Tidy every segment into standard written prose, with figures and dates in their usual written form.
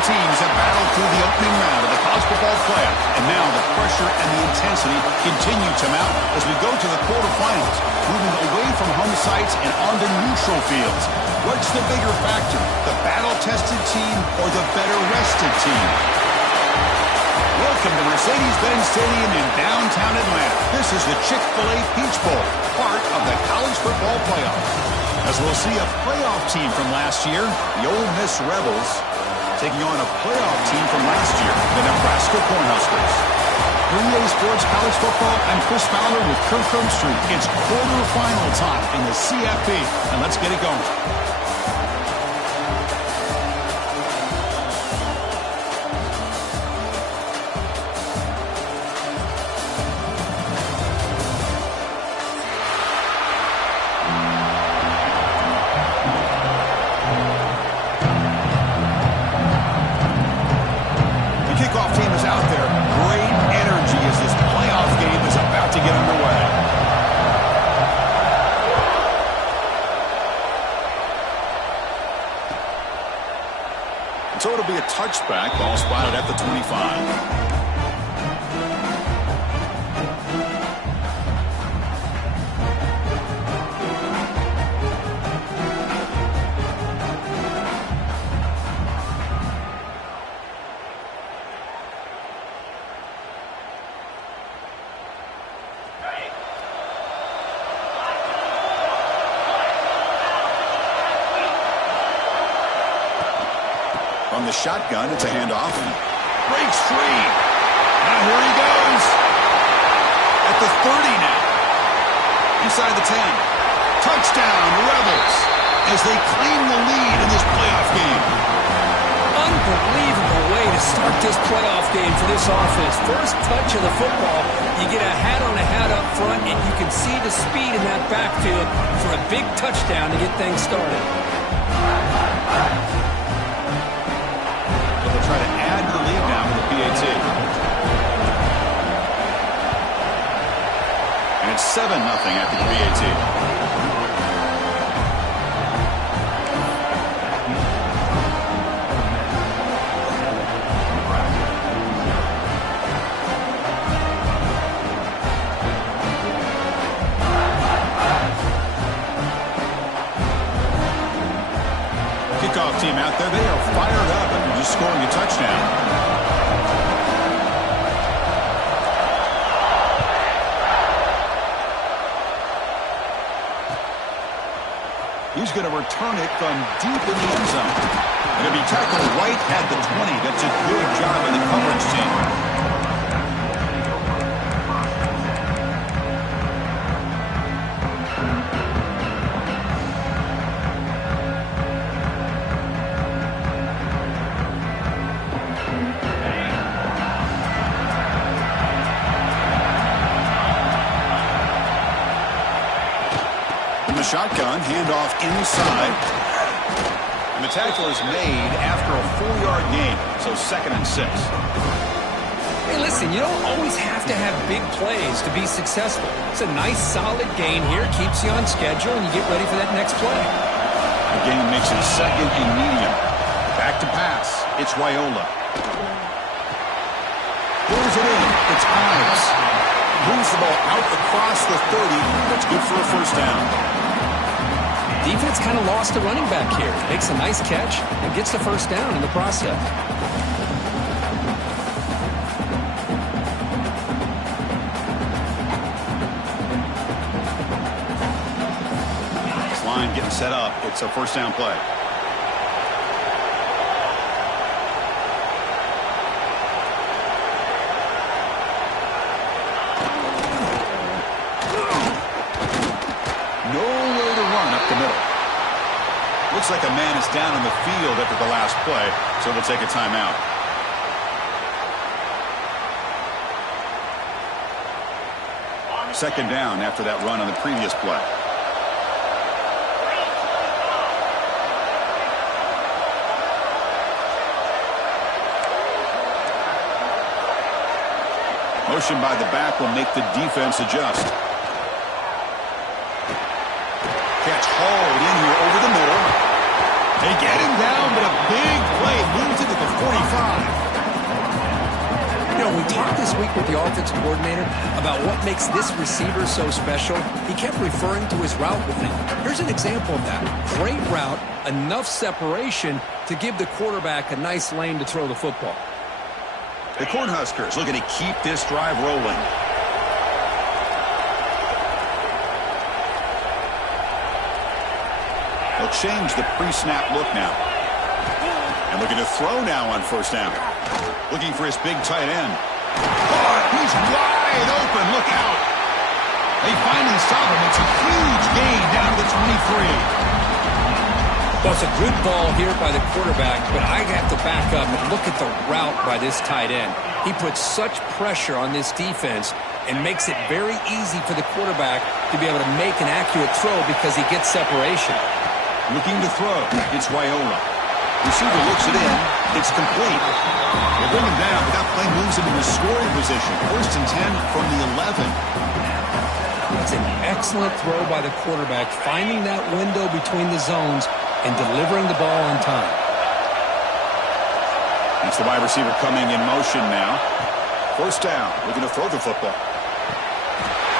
teams have battled through the opening round of the college football playoff, and now the pressure and the intensity continue to mount as we go to the quarterfinals, moving away from home sites and onto neutral fields. What's the bigger factor, the battle-tested team or the better-rested team? Welcome to Mercedes-Benz Stadium in downtown Atlanta. This is the Chick-fil-A Peach Bowl, part of the college football playoff. As we'll see a playoff team from last year, the Ole Miss Rebels, taking on a playoff team from last year, the Nebraska Cornhuskers. For EA Sports College Football, I'm Chris Fowler with Kirk Herbstreit. It's quarterfinal time in the CFB, and let's get it going. So it'll be a touchback, ball spotted at the 25. From the shotgun, it's a handoff. Breaks free. Now here he goes. At the 30 now. Inside the 10. Touchdown, Rebels, as they claim the lead in this playoff game. Unbelievable way to start this playoff game for this offense. First touch of the football, you get a hat on a hat up front, and you can see the speed in that backfield for a big touchdown to get things started. Try to add to the lead now with the PAT. And it's 7-0 after the PAT. Kickoff team out there, they are fired up after just scoring a touchdown. He's going to return it from deep in the end zone. It'll be tackled right at the 20. That's a good job of the coverage team. Shotgun, handoff inside. And the tackle is made after a 4-yard gain, so 2nd and 6. Hey, listen, you don't always have to have big plays to be successful. It's a nice, solid gain here. Keeps you on schedule, and you get ready for that next play. The gain makes it 2nd and medium. Back to pass. It's Raiola. Throws it in. It's Ives. Moves the ball out across the 30. That's good for a first down. Defense kind of lost a running back here. Makes a nice catch and gets the first down in the process. This line getting set up. It's a first down play. Looks like a man is down on the field after the last play, so we'll take a timeout. Second down after that run on the previous play. Motion by the back will make the defense adjust. Catch hauled in here over the middle. They get him down, but a big play moves into the 45. You know, we talked this week with the offensive coordinator about what makes this receiver so special. He kept referring to his route running. Here's an example of that. Great route, enough separation to give the quarterback a nice lane to throw the football. The Cornhuskers looking to keep this drive rolling. They'll change the pre-snap look now. And looking to throw now on first down. Looking for his big tight end. Oh, he's wide open. Look out. They finally stop him. It's a huge gain down to the 23. Well, it's a good ball here by the quarterback, but I have to back up and look at the route by this tight end. He puts such pressure on this defense and makes it very easy for the quarterback to be able to make an accurate throw because he gets separation. Looking to throw. It's Raiola. Receiver looks it in. It's complete. They bring him down, but that play moves him into scoring position. 1st and 10 from the 11. That's an excellent throw by the quarterback, finding that window between the zones and delivering the ball on time. That's the wide receiver coming in motion now. 1st down. Looking to throw the football.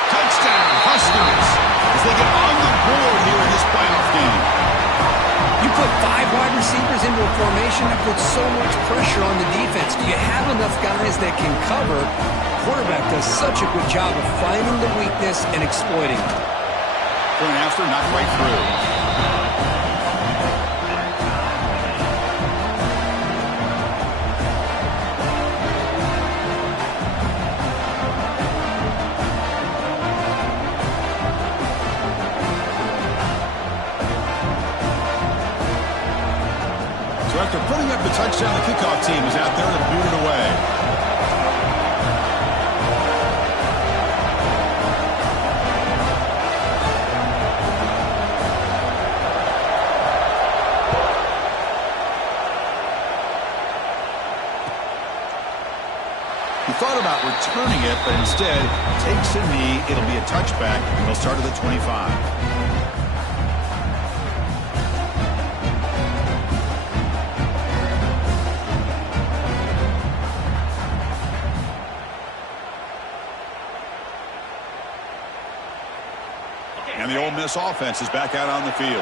Touchdown, Huskers, as they get on the board here in this playoff game. You put 5 wide receivers into a formation, that puts so much pressure on the defense. Do you have enough guys that can cover? The quarterback does such a good job of finding the weakness and exploiting it. Going after, not quite through. After putting up the touchdown, the kickoff team is out there to boot it away. He thought about returning it, but instead takes a knee. It'll be a touchback, and they'll start at the 25. And the Ole Miss offense is back out on the field.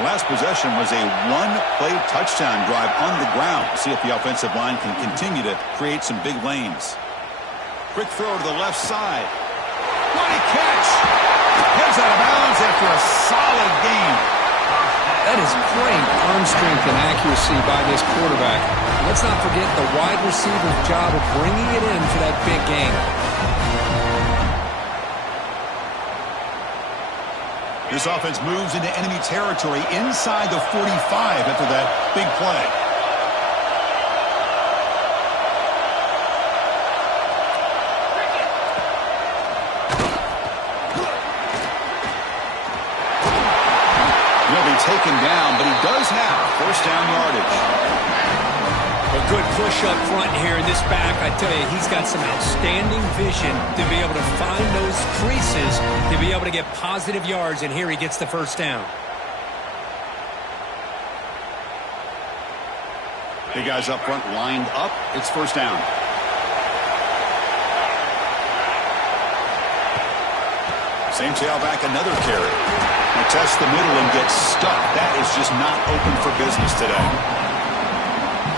The last possession was a one-play touchdown drive on the ground. See if the offensive line can continue to create some big lanes. Quick throw to the left side. What a catch! Heads out of bounds after a solid gain. That is great arm strength and accuracy by this quarterback. Let's not forget the wide receiver's job of bringing it in for that big gain. This offense moves into enemy territory inside the 45 after that big play. He'll be taken down, but he does have 1st down yardage. A good push up front here in this back. I tell you, he's got some outstanding vision to be able to find those creases, to be able to get positive yards, and here he gets the 1st down. Big guys up front lined up. It's 1st down. Same tailback, another carry. Now test the middle and gets stuck. That is just not open for business today.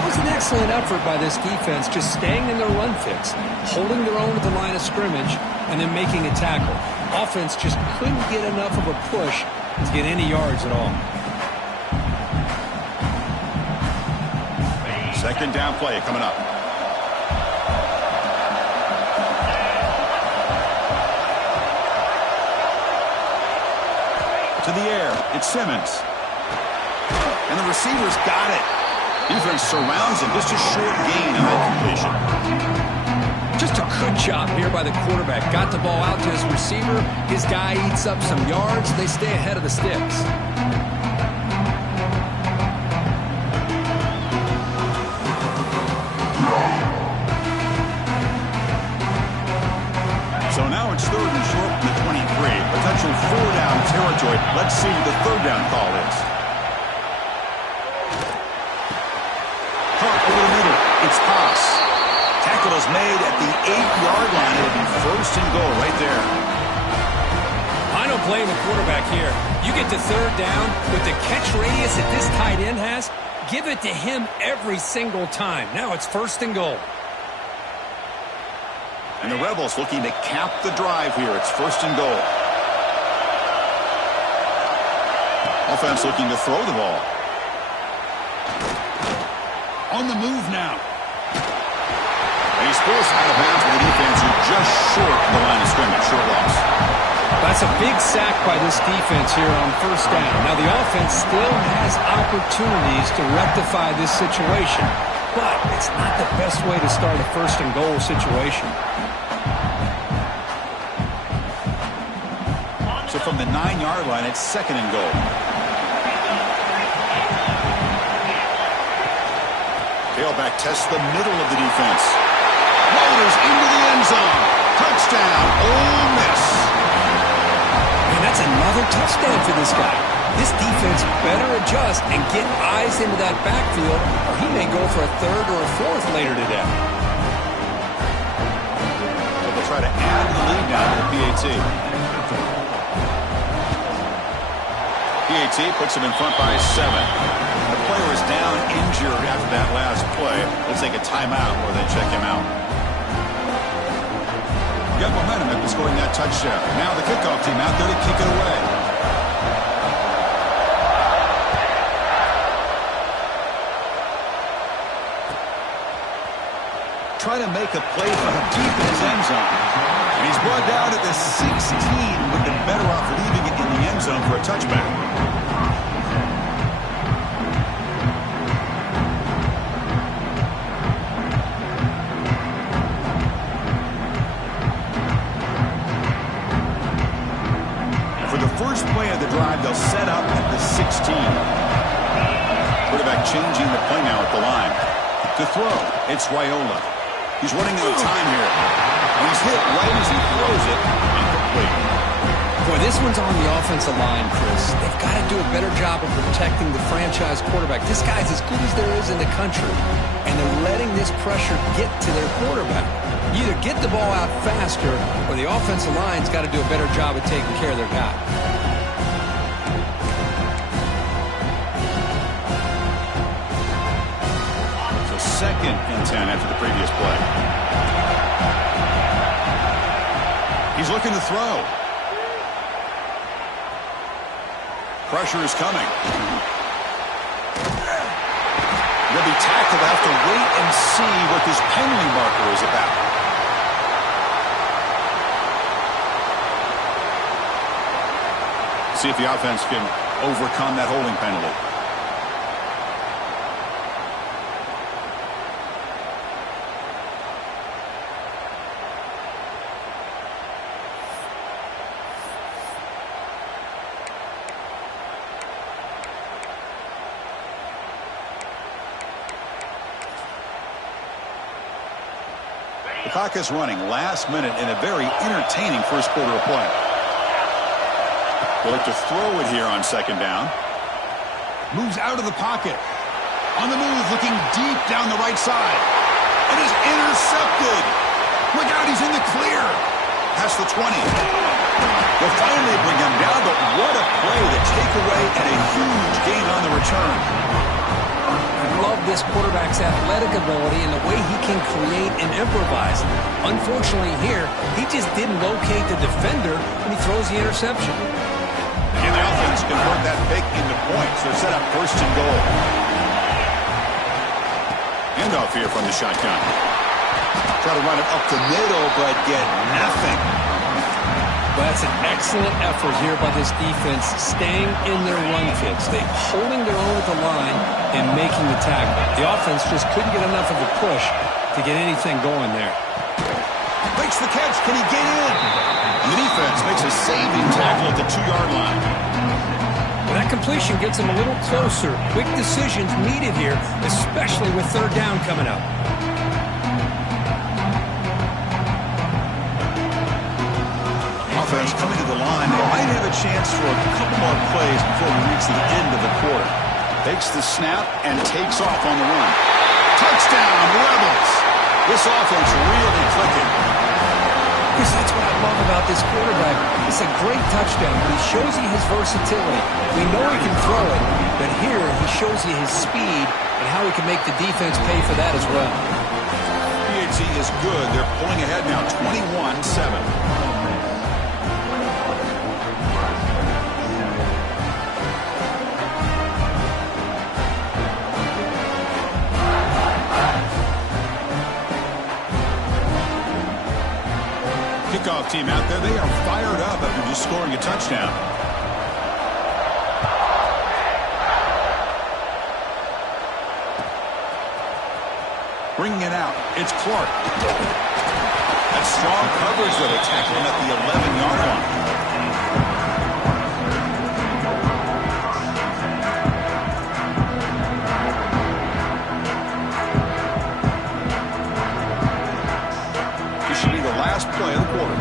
It was an excellent effort by this defense, just staying in their run fix, holding their own at the line of scrimmage, and then making a tackle. Offense just couldn't get enough of a push to get any yards at all. 2nd down play coming up. To the air, it's Simmons. And the receiver's got it. Defense surrounds him. Just a short gain on that completion. Just a good job here by the quarterback. Got the ball out to his receiver. His guy eats up some yards. They stay ahead of the sticks. So now it's 3rd and short from the 23. Potential 4-down territory. Let's see what the 3rd down call is. Over the middle. is made at the 8-yard line. It'll be first and goal right there. I don't blame the quarterback here. You get to third down with the catch radius that this tight end has. Give it to him every single time. Now it's first and goal. And the Rebels looking to cap the drive here. It's first and goal. Offense looking to throw the ball. On the move now. And he's forced out of bounds by the defense, who just short of the line of scrimmage. Short loss. That's a big sack by this defense here on first down. Now the offense still has opportunities to rectify this situation, but it's not the best way to start a first and goal situation. So from the 9-yard line, it's second and goal. Tailback tests the middle of the defense. Motors into the end zone. Touchdown, Ole Miss. And that's another touchdown for this guy. This defense better adjust and get eyes into that backfield, or he may go for a third or a fourth later today. So they'll try to add the lead now to the PAT. PAT puts him in front by 7. The player is down injured after that last play. Let's take a timeout where they check him out. Got momentum after scoring that touchdown. Now the kickoff team out there to kick it away. Trying to make a play from deep in his end zone. And he's brought down at the 16. Would have been better off leaving it in the end zone for a touchback. First play of the drive, they'll set up at the 16. Quarterback changing the play now at the line. To throw, it's Raiola. He's running out of time here. And he's hit right as he throws it. Incomplete. Boy, this one's on the offensive line, Chris. They've got to do a better job of protecting the franchise quarterback. This guy's as good as there is in the country. And they're letting this pressure get to their quarterback. You either get the ball out faster, or the offensive line's got to do a better job of taking care of their guy. Second and 10 after the previous play. He's looking to throw. Pressure is coming. They'll be tackled. They'll have to wait and see what this penalty marker is about. See if the offense can overcome that holding penalty. The clock is running last minute in a very entertaining first quarter of play. They'll look to throw it here on second down. Moves out of the pocket. On the move, looking deep down the right side. It is intercepted. Look out, he's in the clear. Past the 20. They'll finally bring him down, but what a play. The takeaway and a huge gain on the return. Love this quarterback's athletic ability and the way he can create and improvise. Unfortunately here, he just didn't locate the defender when he throws the interception. And the offense convert that pick into points. They're set up first and goal. Handoff here from the shotgun. Try to run it up the middle, but get nothing. But that's an excellent effort here by this defense, staying in their run fits. They're holding their own at the line and making the tackle. The offense just couldn't get enough of a push to get anything going there. Makes the catch. Can he get in? And the defense makes a saving tackle at the 2-yard line. Well, that completion gets them a little closer. Quick decisions needed here, especially with third down coming up. Offense coming to the line. They might have a chance for a couple more plays before we reach the end of the quarter. Takes the snap and takes off on the run. Touchdown, Rebels. This offense really clicking. Because that's what I love about this quarterback. It's a great touchdown, but he shows you his versatility. We know he can throw it, but here he shows you his speed and how he can make the defense pay for that as well. PHC is good. They're pulling ahead now, 21-7. Kickoff team out there, they are fired up after just scoring a touchdown. Bringing it out, it's Clark. That's strong coverage where they tackle him at the 11-yard line. Play of the quarter.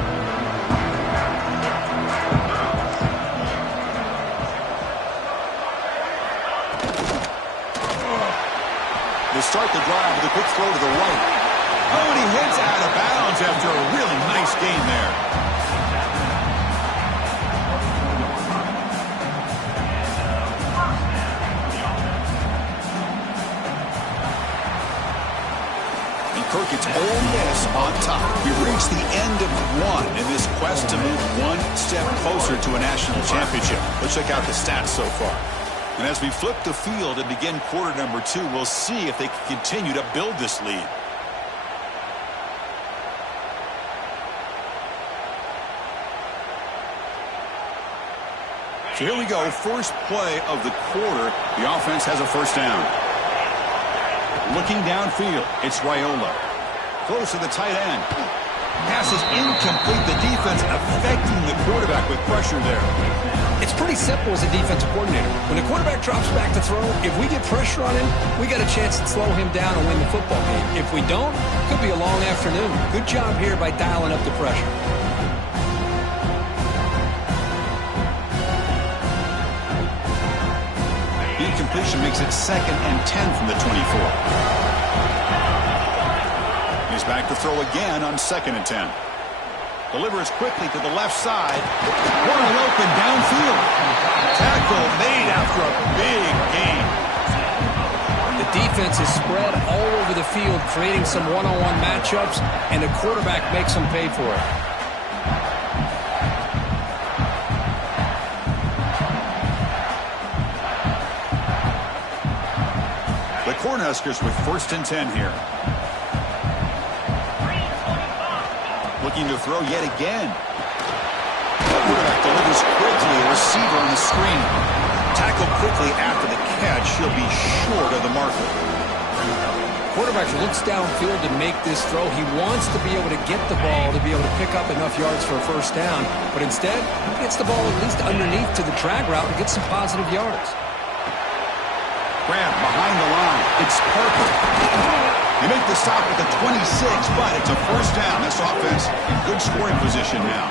They start the drive with a quick throw to the right. Oh, and he hits out of bounds after a really nice gain there. Kirk, it's Ole Miss on top. We've reached the end of one in this quest to move one step closer to a national championship. Let's check out the stats so far. And as we flip the field and begin quarter number 2, we'll see if they can continue to build this lead. So here we go. First play of the quarter. The offense has a first down. Looking downfield, it's Raiola. Close to the tight end. Pass is incomplete. The defense affecting the quarterback with pressure there. It's pretty simple as a defensive coordinator. When the quarterback drops back to throw, if we get pressure on him, we got a chance to slow him down and win the football game. If we don't, it could be a long afternoon. Good job here by dialing up the pressure. Incompletion makes it 2nd and 10 from the 24. He's back to throw again on 2nd and 10. Delivers quickly to the left side. Wide open downfield. Tackle made after a big gain. The defense is spread all over the field, creating some one-on-one matchups, and the quarterback makes them pay for it. Cornhuskers with 1st and 10 here. Looking to throw yet again. Quarterback delivers quickly. A receiver on the screen. Tackled quickly after the catch. He'll be short of the marker. Quarterback looks downfield to make this throw. He wants to be able to get the ball to be able to pick up enough yards for a first down. But instead, he gets the ball at least underneath to the drag route and gets some positive yards. Grab behind the line. It's Parker. You make the stop at the 26, but it's a first down. This offense in good scoring position now.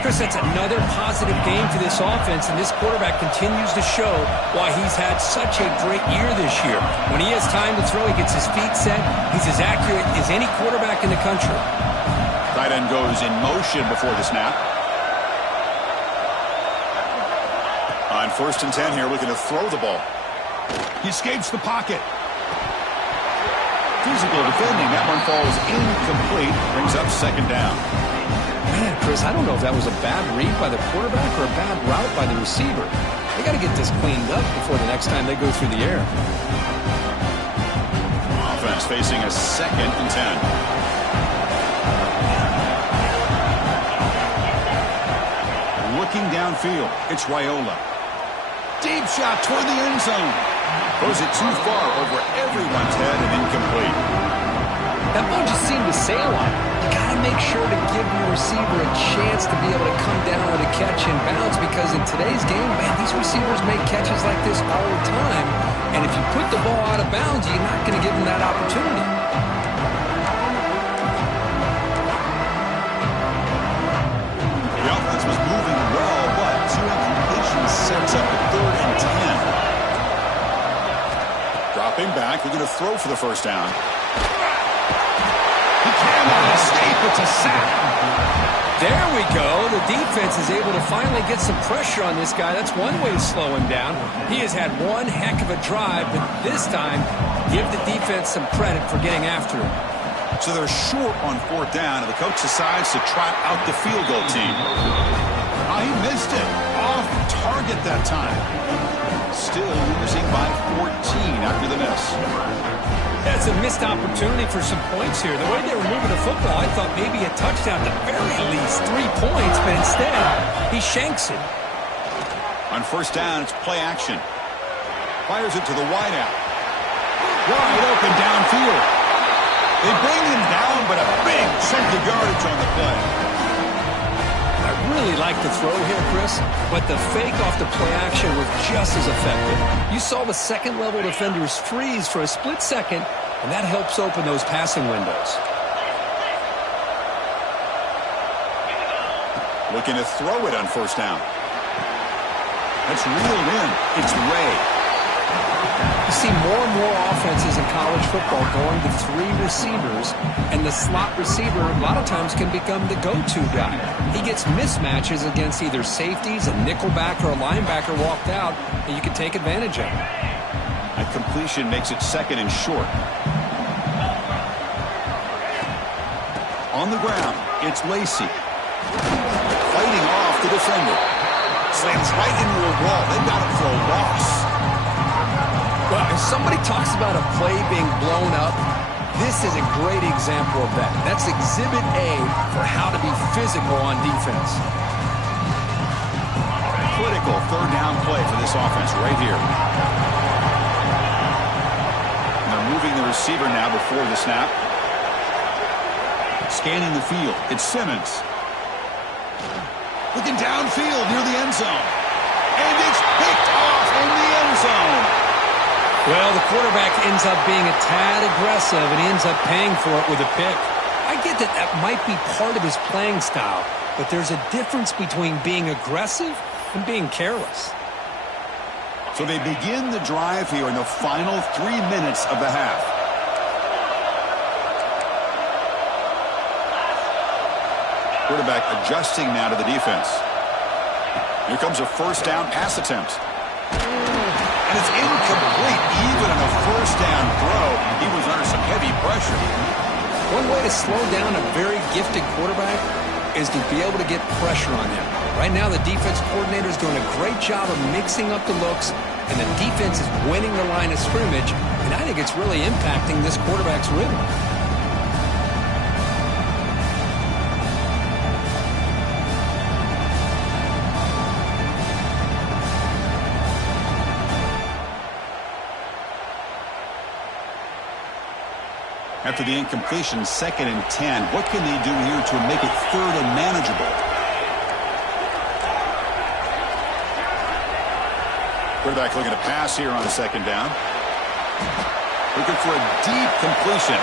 Chris, that's another positive game for this offense, and this quarterback continues to show why he's had such a great year this year. When he has time to throw, he gets his feet set. He's as accurate as any quarterback in the country. Tight end goes in motion before the snap. On 1st and 10 here, looking to throw the ball. He escapes the pocket. Physical defending. That one falls incomplete. Brings up 2nd down. Man, Chris, I don't know if that was a bad read by the quarterback or a bad route by the receiver. They got to get this cleaned up before the next time they go through the air. Offense facing a 2nd and 10. Looking downfield. It's Raiola. Deep shot toward the end zone. Throws it too far over everyone's head and incomplete. That ball just seemed to sail on. You got to make sure to give your receiver a chance to be able to come down with a catch and bounce, because in today's game, man, these receivers make catches like this all the time. And if you put the ball out of bounds, you're not going to give them that opportunity. The offense was moving well, but 2 incompletions sets up a 3rd and 10. Dropping back, they're going to throw for the first down. It's a sack. There we go. The defense is able to finally get some pressure on this guy. That's one way to slow him down. He has had one heck of a drive, but this time, give the defense some credit for getting after him. So they're short on 4th down, and the coach decides to trot out the field goal team. Oh, he missed it. Off target that time. Still losing by 14 after the miss. That's a missed opportunity for some points here. The way they were moving the football, I thought maybe a touchdown, at the very least 3 points, but instead, he shanks it. On 1st down, it's play action. Fires it to the wideout. Wide open downfield. They bring him down, but a big chunk of yardage on the play. I really like the throw here, Chris, but the fake off the play action was just as effective. You saw the second-level defenders freeze for a split second, and that helps open those passing windows. Looking to throw it on 1st down. That's reeled in. It's Ray. You see more and more offenses in college football going to 3 receivers, and the slot receiver a lot of times can become the go-to guy. He gets mismatches against either safeties, a nickelback, or a linebacker walked out, and you can take advantage of it. A completion makes it 2nd and short. On the ground, it's Lacey. Fighting off the defender. Slams right into a wall. They've got him for a loss. Well, if somebody talks about a play being blown up, this is a great example of that. That's Exhibit A for how to be physical on defense. Critical 3rd down play for this offense right here. And they're moving the receiver now before the snap. Scanning the field. It's Simmons. Looking downfield near the end zone. And it's picked off in the end zone. Well, the quarterback ends up being a tad aggressive, and he ends up paying for it with a pick. I get that that might be part of his playing style, but there's a difference between being aggressive and being careless. So they begin the drive here in the final 3 minutes of the half. Quarterback adjusting now to the defense. Here comes a 1st down pass attempt. And it's incomplete. Even on a 1st down throw, he was under some heavy pressure. One way to slow down a very gifted quarterback is to be able to get pressure on him. Right now, the defense coordinator is doing a great job of mixing up the looks, and the defense is winning the line of scrimmage, and I think it's really impacting this quarterback's rhythm. After the incompletion, 2nd and 10. What can they do here to make it 3rd and manageable? Quarterback looking to pass here on 2nd down. Looking for a deep completion.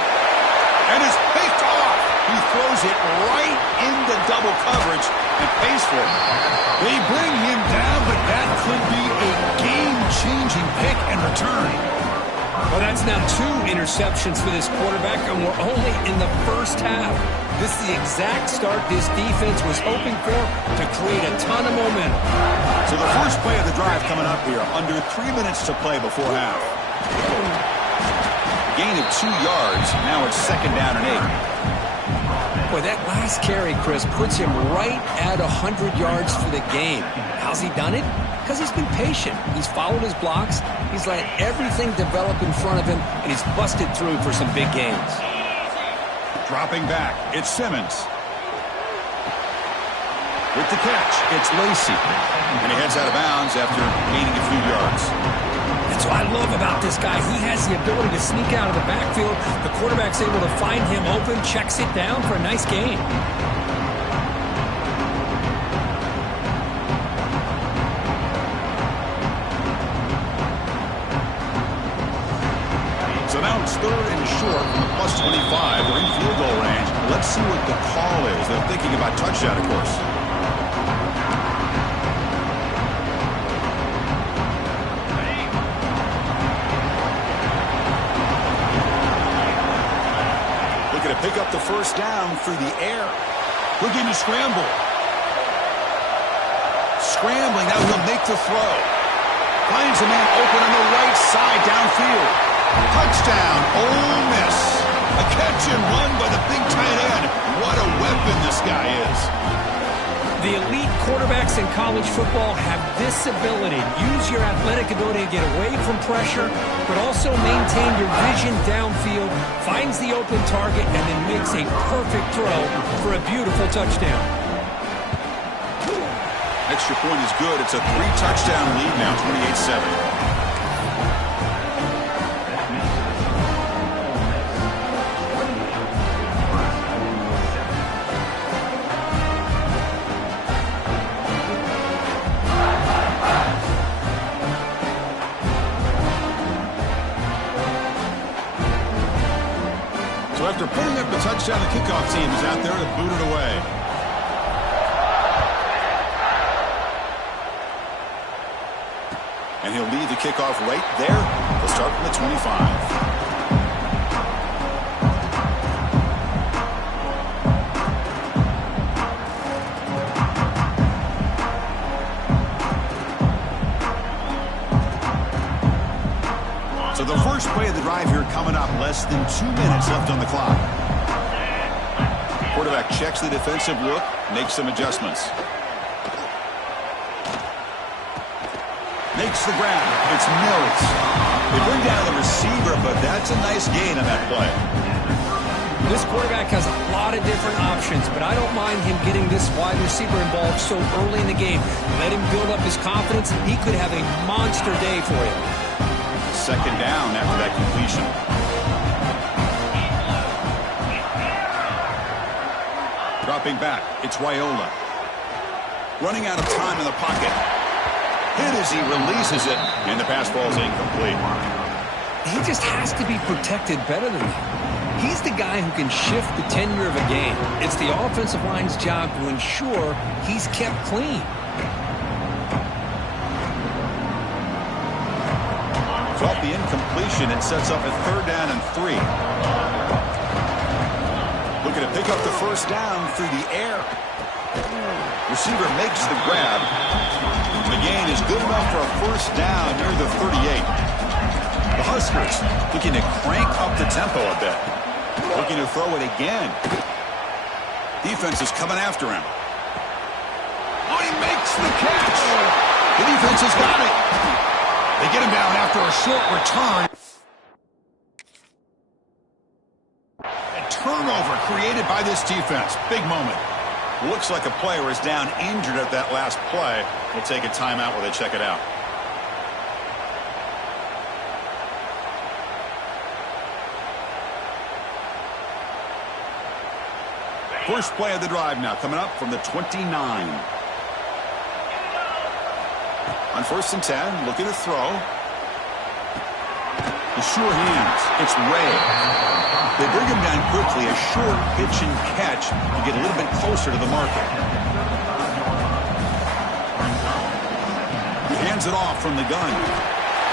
And it's picked off. He throws it right into double coverage and pays for it. They bring him down, but that could be a game-changing pick and return. Well, that's now 2 interceptions for this quarterback, and we're only in the 1st half. This is the exact start this defense was hoping for to create a ton of momentum. So the first play of the drive coming up here, under 3 minutes to play before half. Gain of 2 yards. Now it's 2nd down and 8. Boy, that last carry, Chris, puts him right at 100 yards for the game. How's he done it? Because he's been patient. He's followed his blocks. He's let everything develop in front of him, and he's busted through for some big gains. Dropping back, it's Simmons. With the catch, it's Lacey. And he heads out of bounds after gaining a few yards. That's what I love about this guy. He has the ability to sneak out of the backfield. The quarterback's able to find him open, checks it down for a nice gain. So now it's 3rd and short from the plus 25. They're in field goal range. Let's see what the call is. They're thinking about touchdown, of course. Looking to pick up the 1st first down through the air. Looking to scramble. Scrambling, now he'll make the throw. Finds a man open on the right side downfield. Touchdown, Ole Miss. A catch and run by the big tight end. What a weapon this guy is. The elite quarterbacks in college football have this ability. Use your athletic ability to get away from pressure, but also maintain your vision downfield, finds the open target, and then makes a perfect throw for a beautiful touchdown. Extra point is good. It's a 3-touchdown lead now, 28-7. So after putting up the touchdown, the kickoff team is out there to boot it away. And he'll lead the kickoff right there. He'll start from the 25. So the first play of the drive here coming up. Less than 2 minutes left on the clock. Quarterback checks the defensive look, makes some adjustments. Makes the grab. It's Mills. They bring down the receiver, but that's a nice gain on that play. This quarterback has a lot of different options, but I don't mind him getting this wide receiver involved so early in the game. Let him build up his confidence. He could have a monster day for you. Second down after that completion. Dropping back, it's Raiola. Running out of time in the pocket. Hit as he releases it, and the pass ball is incomplete. He just has to be protected better than that. He's the guy who can shift the tenure of a game. It's the offensive line's job to ensure he's kept clean. Off the incompletion, it sets up a 3rd down and 3. Looking to pick up the first down through the air. Receiver makes the grab. The gain is good enough for a first down near the 38. The Huskers looking to crank up the tempo a bit. Looking to throw it again. Defense is coming after him. Oh, he makes the catch. The defense has got it. They get him down after a short return. A turnover created by this defense. Big moment. Looks like a player is down injured at that last play. We'll take a timeout while they check it out. First play of the drive now coming up from the 29. On 1st and 10, looking to throw. The sure hands. It's Ray. They bring him down quickly. A short pitch and catch to get a little bit closer to the marker. He hands it off from the gun.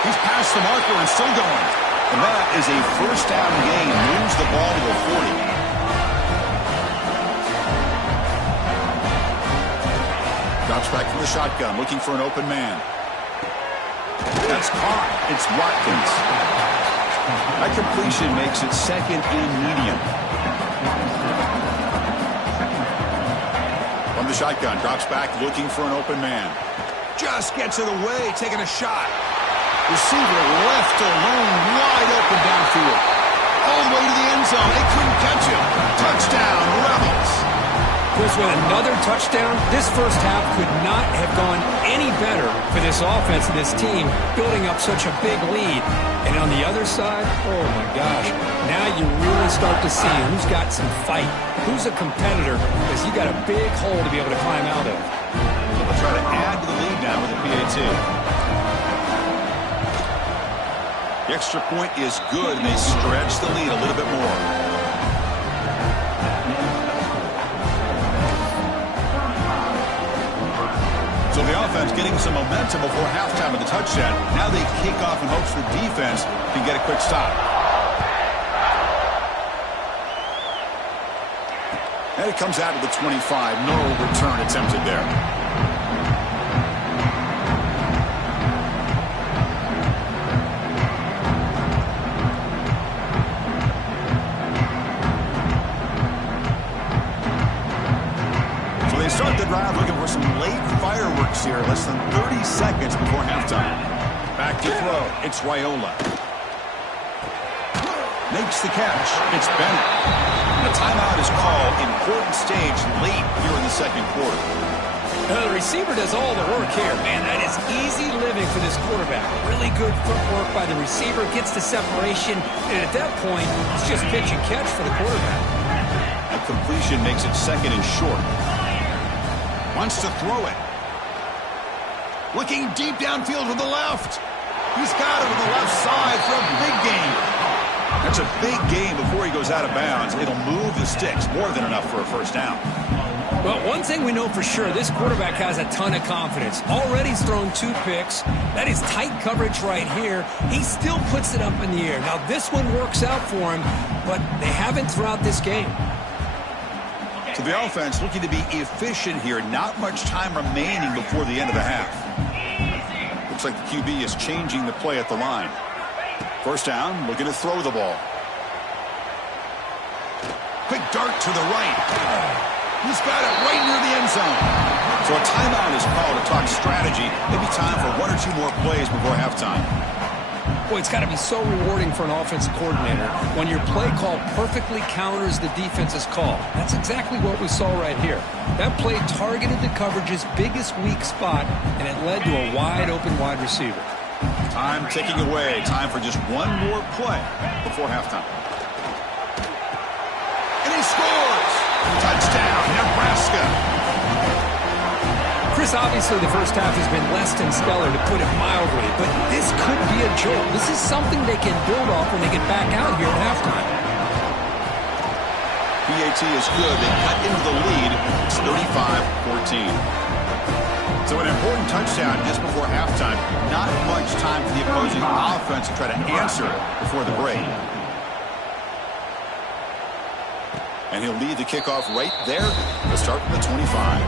He's past the marker and still going. And that is a first down gain. Moves the ball to the 40. Drops back from the shotgun, looking for an open man. That's caught. It's Watkins. That completion makes it 2nd and medium. From the shotgun, drops back, looking for an open man. Just gets it away, taking a shot. Receiver left alone, wide open downfield. All the way to the end zone. They couldn't catch him. Touchdown, Rebels. Chris, with another touchdown, this first half could not have gone any better for this offense and this team, building up such a big lead. And on the other side, oh my gosh, now you really start to see who's got some fight, who's a competitor, because you got a big hole to be able to climb out of. They'll try to add to the lead now with the PAT. The extra point is good, and they stretch the lead a little bit more. So the offense getting some momentum before halftime of the touchdown. Now they kick off in hopes the defense can get a quick stop. And it comes out to the 25. No return attempted there. So they start the drive looking for some late fireworks here. Less than 30 seconds before halftime. Back to throw. It's Raiola. Makes the catch. It's Bennett. A timeout is called. Important stage late here in the second quarter. The receiver does all the work here, man. That is easy living for this quarterback. Really good footwork by the receiver. Gets the separation. And at that point, it's just pitch and catch for the quarterback. A completion makes it second and short. Wants to throw it. Looking deep downfield to the left. He's got it with the left side for a big gain. That's a big gain before he goes out of bounds. It'll move the sticks, more than enough for a first down. Well, one thing we know for sure, this quarterback has a ton of confidence. Already he's thrown 2 picks. That is tight coverage right here. He still puts it up in the air. Now, this one works out for him, but they haven't throughout this game. So the offense looking to be efficient here. Not much time remaining before the end of the half. Looks like the QB is changing the play at the line. First down, looking to throw the ball. Quick dart to the right. He's got it right near the end zone. So a timeout is called to talk strategy. Maybe time for 1 or 2 more plays before halftime. Boy, it's got to be so rewarding for an offensive coordinator when your play call perfectly counters the defense's call. That's exactly what we saw right here. That play targeted the coverage's biggest weak spot, and it led to a wide-open wide receiver. Time ticking away. Time for just 1 more play before halftime. And he scores! Touchdown, Nebraska! Chris, obviously the first half has been less than stellar, to put it mildly, but this could be a jolt. This is something they can build off when they get back out here at halftime. PAT is good. They cut into the lead. It's 35-14. So an important touchdown just before halftime. Not much time for the opposing offense to try to answer before the break. And he'll lead the kickoff right there to start from the 25.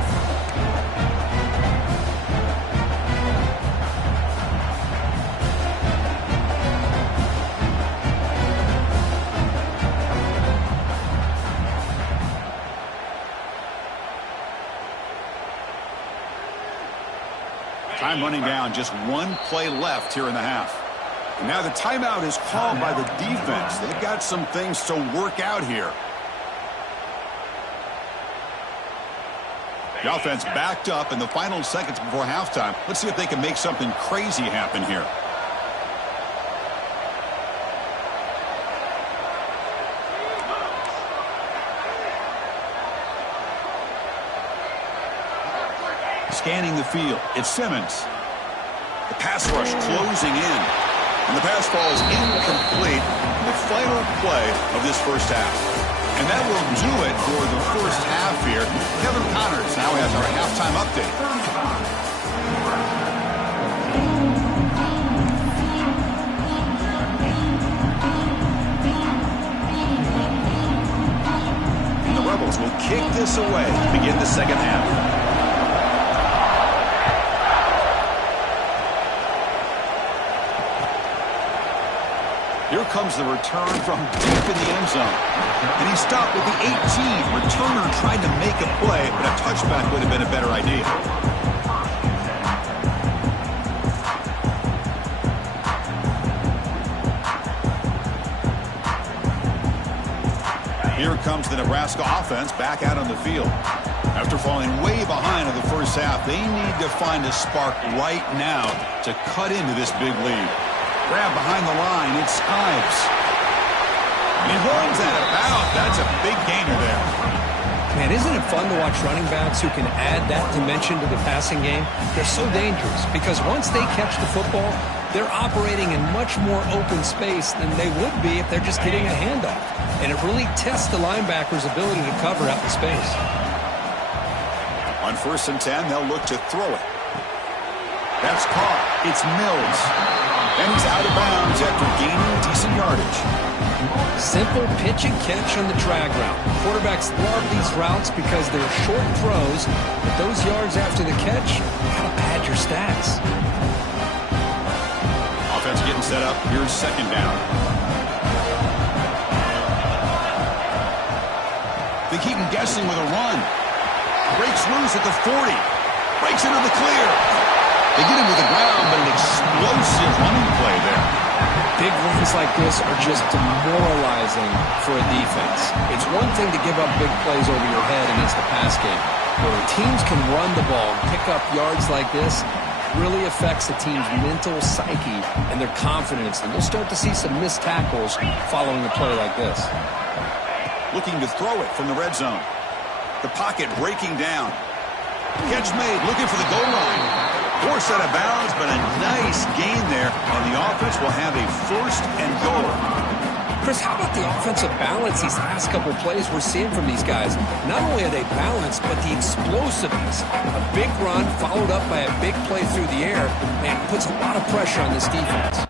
Time running down, just 1 play left here in the half. And now the timeout is called by the defense. They've got some things to work out here. The offense backed up in the final seconds before halftime. Let's see if they can make something crazy happen here. Scanning the field, it's Simmons. The pass rush closing in. And the pass falls incomplete in the final play of this first half. And that will do it for the first half here. Kevin Connors now has our halftime update. And the Rebels will kick this away to begin the second half. Here comes the return from deep in the end zone. And he stopped with the 18. Returner tried to make a play, but a touchback would have been a better idea. Here comes the Nebraska offense back out on the field. After falling way behind in the first half, they need to find a spark right now to cut into this big lead. Grab behind the line, it's Ives. And he runs that about. That's a big gainer there. Man, isn't it fun to watch running backs who can add that dimension to the passing game? They're so dangerous because once they catch the football, they're operating in much more open space than they would be if they're just getting a handoff. And it really tests the linebacker's ability to cover out the space. On 1st and 10, they'll look to throw it. That's caught. It's Mills. And he's out of bounds after gaining decent yardage. Simple pitch and catch on the drag route. Quarterbacks love these routes because they're short throws, but those yards after the catch gotta pad your stats. Offense getting set up. Here's second down. They keep him guessing with a run. Breaks loose at the 40. Breaks into the clear. They get him to the ground, but an explosive running play there. Big runs like this are just demoralizing for a defense. It's one thing to give up big plays over your head against the pass game, but when teams can run the ball and pick up yards like this, it really affects the team's mental psyche and their confidence, and we'll start to see some missed tackles following a play like this. Looking to throw it from the red zone. The pocket breaking down. Catch made, looking for the goal line. Forced out of bounds, but a nice gain there, and the offense will have a first and goal. Chris, how about the offensive balance these last couple plays we're seeing from these guys? Not only are they balanced, but the explosiveness. A big run followed up by a big play through the air, and puts a lot of pressure on this defense.